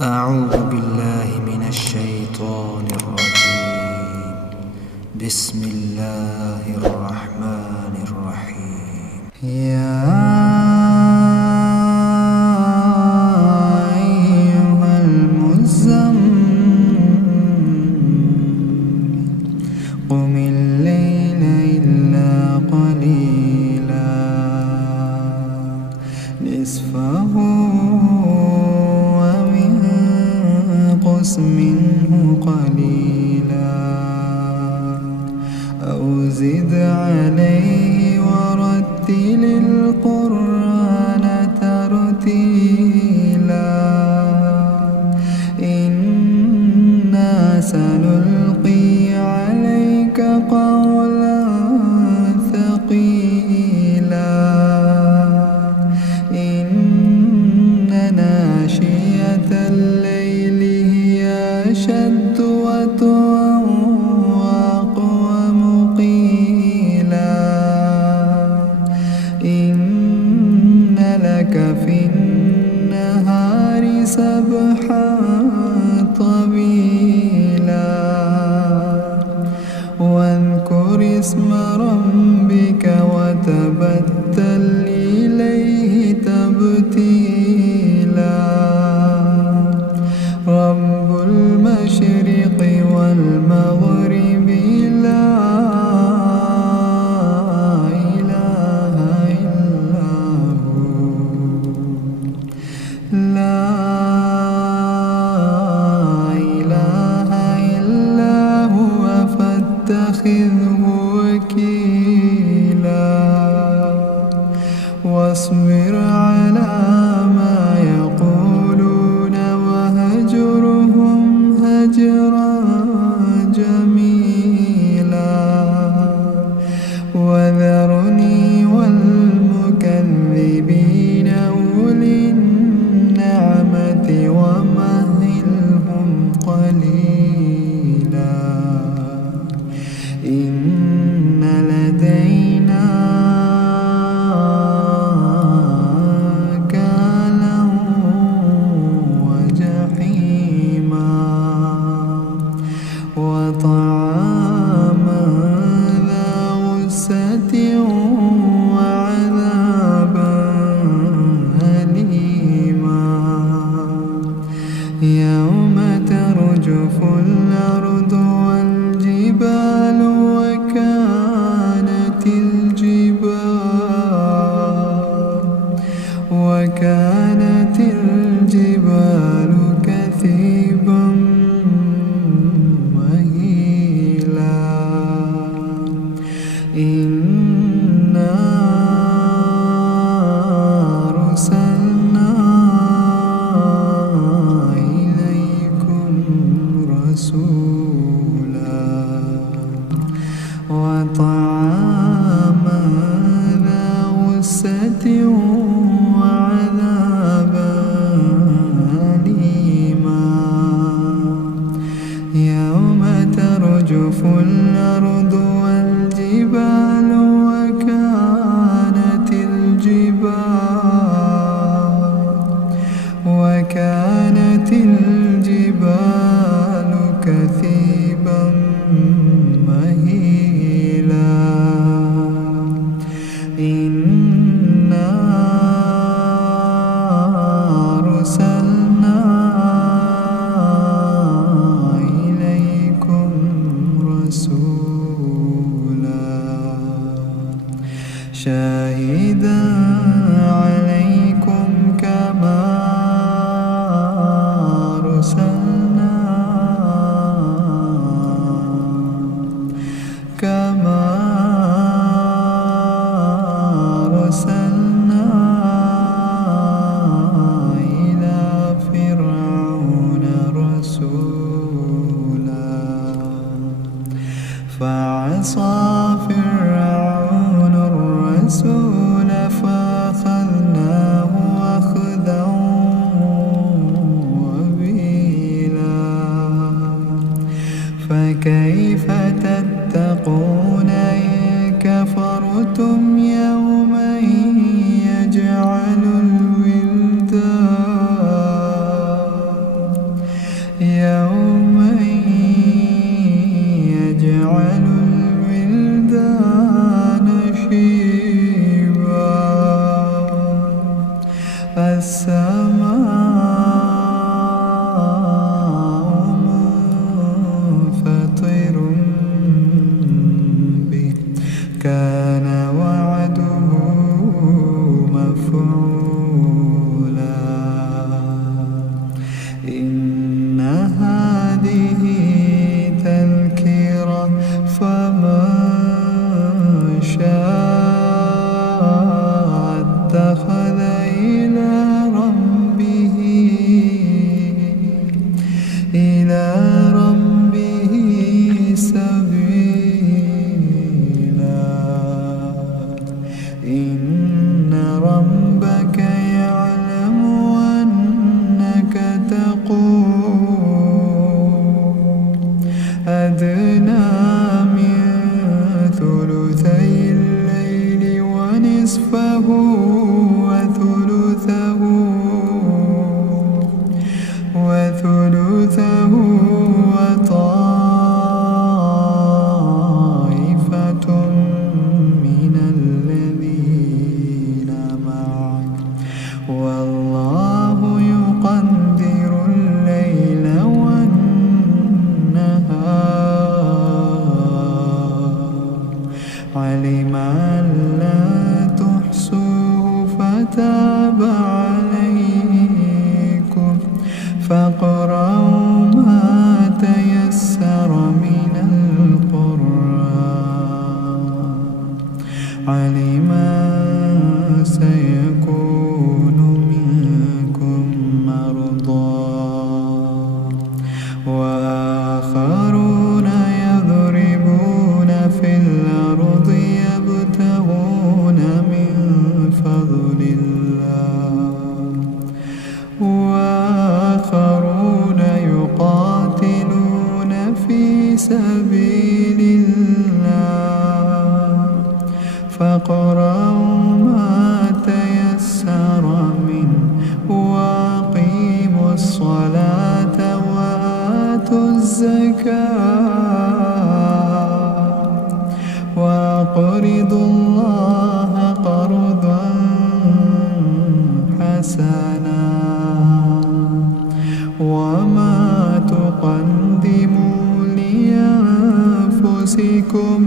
أعوذ بالله من الشيطان الرجيم. بسم الله الرحمن الرحيم. يا أيها المزمل قم الليل إلا قليلا نصفه منه قليلا أو زد عليه ورتل القرآن ترتيلا إنا سنلقي عليك قولا ثقيلا إن ناشئة الليل أشد وطئا وأقوم قيلا إن لك في النهار سبحا طويلا واذكر اسم ربك وتبتل إليه تبتيلا رب المشرق والمغرب لا إله إلا هو لا إله إلا هو فاتخذه وكيلا واصبر على ما يقولون وهجرهم هجرا جميلا وذرني والمكذبين أولي النعمة ومهلهم قليلا إن لدينا أنكالا وجحيما وطعاما ذا غصة وعذابا أليما يوم ترجف الأرض والجبال وكانت الجبال كثيبا مهيلا إنا أرسلنا إليكم رسولا وطعاما ذا غصة وعذابا أليما يوم ترجف الأرض والجبال وكانت الجبال كثيبا مهيلا إنا أرسلنا إليكم رسولا شاهدا عليكم كما فاقرأوا ما تيسر من القرآن علم سيكون منكم مرضى وآخرون يضربون في الأرض يبتغون من فضل الله وآخرون يقاتلون في سبيل الله فاقرأوا ما تيسر منه وأقيموا الصلاة وآتوا الزكاة وأقرضوا الله قرضا حسنا وما تقدموا لأنفسكم